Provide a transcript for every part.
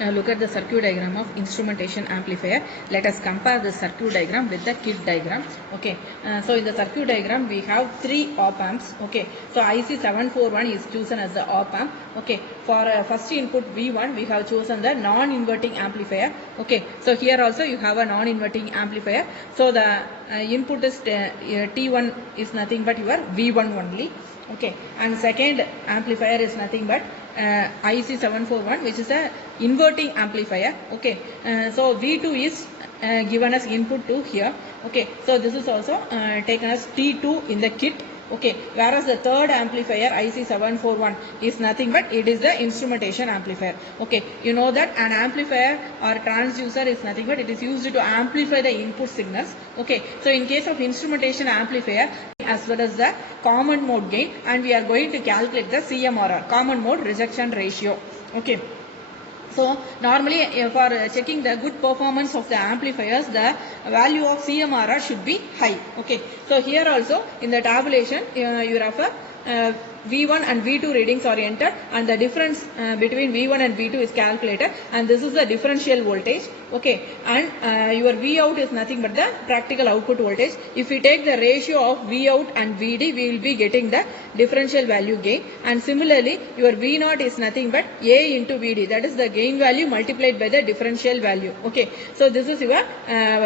look at the circuit diagram of instrumentation amplifier. Let us compare the circuit diagram with the kit diagram. Okay, so in the circuit diagram we have 3 op amps. Okay, so IC741 is chosen as the op amp. Okay, for first input V1 we have chosen the non-inverting amplifier. Okay, so here also you have a non-inverting amplifier. So the input is T1 is nothing but your V1 only. Okay, and second amplifier is nothing but IC741, which is a inverting amplifier. Okay, so V2 is given as input to here. Okay, so this is also taken as T2 in the kit. Okay, whereas the third amplifier IC741 is nothing but it is the instrumentation amplifier. Okay, you know that an amplifier or transducer is nothing but it is used to amplify the input signals. Okay, so in case of instrumentation amplifier as well as the common mode gain, and we are going to calculate the CMRR, common mode rejection ratio. Okay. So normally for checking the good performance of the amplifiers, the value of CMRR should be high. Okay. So here also in the tabulation you refer V1 and V2 readings are entered, and the difference between V1 and V2 is calculated, and this is the differential voltage. Okay, and your Vout is nothing but the practical output voltage. If we take the ratio of Vout and Vd, we will be getting the differential value gain, and similarly your V0 is nothing but A into Vd, that is the gain value multiplied by the differential value. Okay, so this is your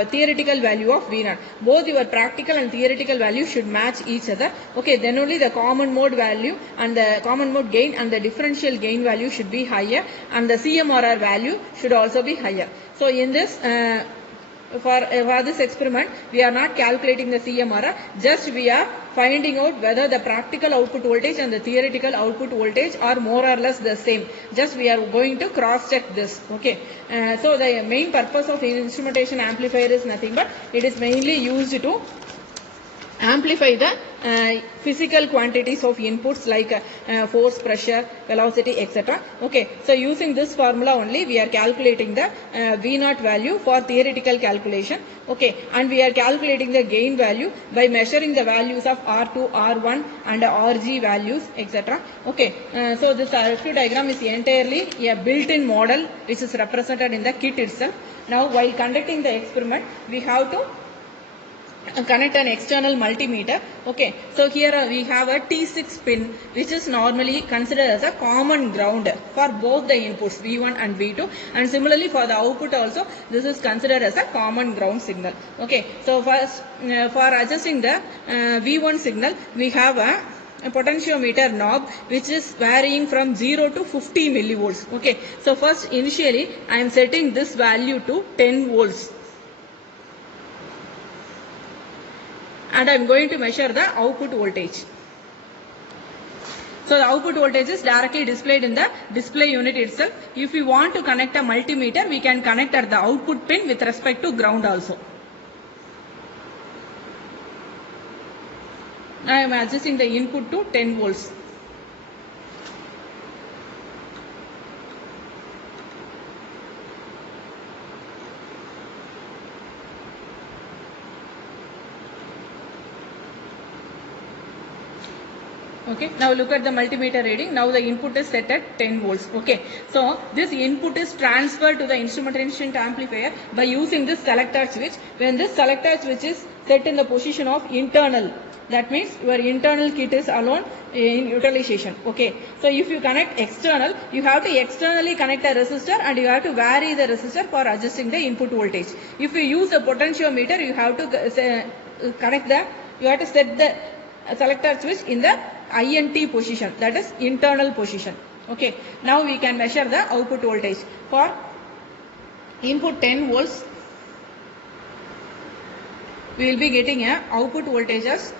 theoretical value of V0. Both your practical and theoretical value should match each other. Okay, then only the common mode value and the common mode gain and the differential gain value should be higher, and the CMRR value should also be higher. So in this for this experiment we are not calculating the CMRR, just we are finding out whether the practical output voltage and the theoretical output voltage are more or less the same. Just we are going to cross check this. Okay, so the main purpose of instrumentation amplifier is nothing but it is mainly used to amplify the physical quantities of inputs like force, pressure, velocity, etc. Okay, so using this formula only we are calculating the V0 value for theoretical calculation. Okay, and we are calculating the gain value by measuring the values of R2, R1 and RG values, etc. Okay, so this circuit diagram is entirely a built-in model which is represented in the kit itself. Now while conducting the experiment we have to connect an external multimeter. Okay, so here we have a T6 pin which is normally considered as a common ground for both the inputs V1 and V2, and similarly for the output also this is considered as a common ground signal. Okay, so first for adjusting the V1 signal we have a potentiometer knob which is varying from 0 to 50 millivolts. Okay, so first initially I am setting this value to 10 volts. And I am going to measure the output voltage. So the output voltage is directly displayed in the display unit itself. If we want to connect a multimeter, we can connect at the output pin with respect to ground also. I am adjusting the input to 10 volts. Okay, now look at the multimeter reading. Now the input is set at 10 volts. Okay, so this input is transferred to the instrumentation amplifier by using this selector switch. When this selector switch is set in the position of internal, that means your internal kit is alone in utilization. Okay, so if you connect external, you have to externally connect a resistor and you have to vary the resistor for adjusting the input voltage. If you use a potentiometer, you have to connect the, you have to set the selector switch in the INT position, that is internal position. Okay, now we can measure the output voltage. For input 10 volts, we will be getting a output voltage as,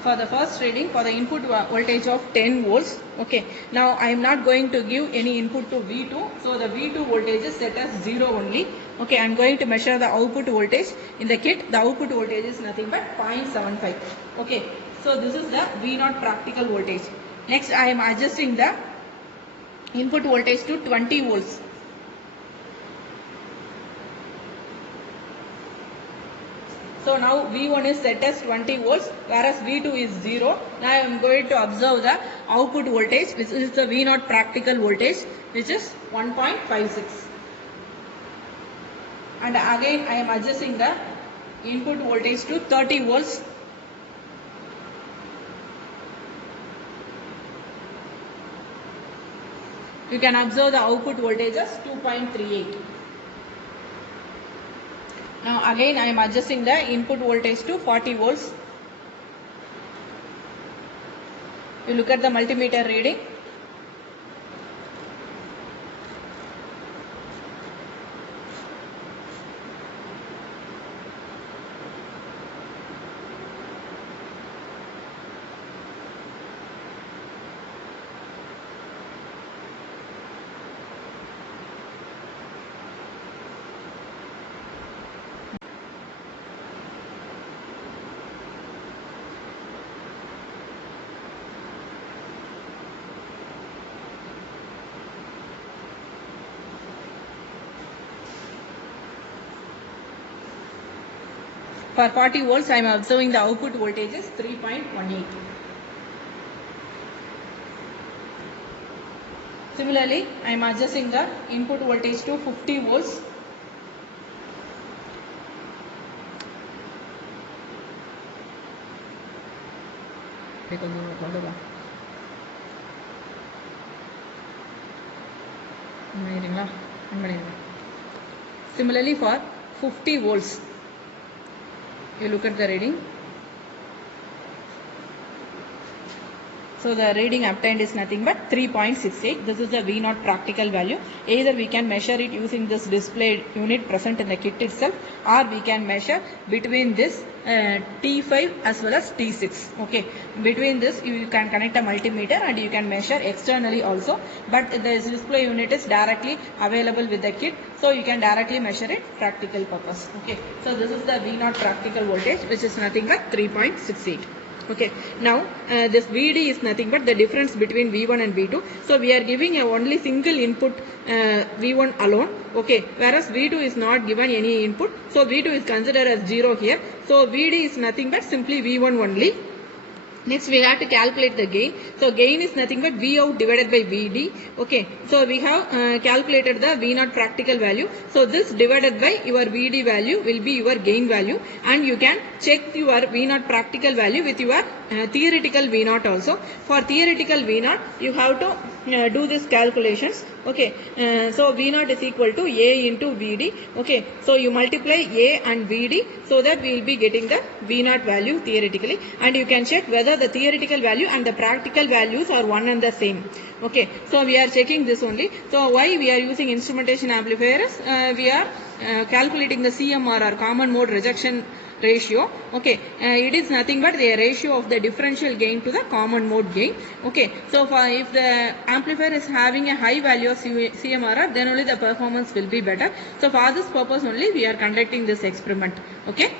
for the first reading for the input voltage of 10 volts. Okay, now I am not going to give any input to V2, so the V2 voltage is set as 0 only. Okay, I am going to measure the output voltage in the kit. The output voltage is nothing but 0.75. Okay, so this is the V0 practical voltage. Next I am adjusting the input voltage to 20 volts. So now V1 is set as 20 volts, whereas V2 is 0. Now I am going to observe the output voltage, which is the V0 practical voltage, which is 1.56. And again I am adjusting the input voltage to 30 volts. You can observe the output voltage as 2.38. Now again I am adjusting the input voltage to 40 volts. You look at the multimeter reading. For 40 volts, I am observing the output voltage is 3.18. Similarly, I am adjusting the input voltage to 50 volts. Similarly, for 50 volts, you look at the reading. So the reading obtained is nothing but 3.68. This is the V0 practical value. Either we can measure it using this display unit present in the kit itself, or we can measure between this T5 as well as T6. Okay, between this you can connect a multimeter and you can measure externally also, but this display unit is directly available with the kit, so you can directly measure it practical purpose. Okay, so this is the V0 practical voltage, which is nothing but 3.68. Okay, now this VD is nothing but the difference between V1 and V2. So we are giving a only single input V1 alone. Okay, whereas V2 is not given any input. So V2 is considered as 0 here. So VD is nothing but simply V1 only. Next we have to calculate the gain. So gain is nothing but V out divided by VD. Okay, so we have calculated the V0 practical value. So this divided by your VD value will be your gain value, and you can check your V0 practical value with your theoretical V0 also. For theoretical V0 you have to do these calculations. Okay, so V0 is equal to A into VD. Okay, so you multiply A and VD, so that we will be getting the V0 value theoretically, and you can check whether the theoretical value and the practical values are one and the same. Okay, so we are checking this only. So why we are using instrumentation amplifiers? We are calculating the CMR, or common mode rejection ratio. Okay, it is nothing but the ratio of the differential gain to the common mode gain. Okay, so if the amplifier is having a high value of CMRR, then only the performance will be better. So for this purpose only we are conducting this experiment. Okay.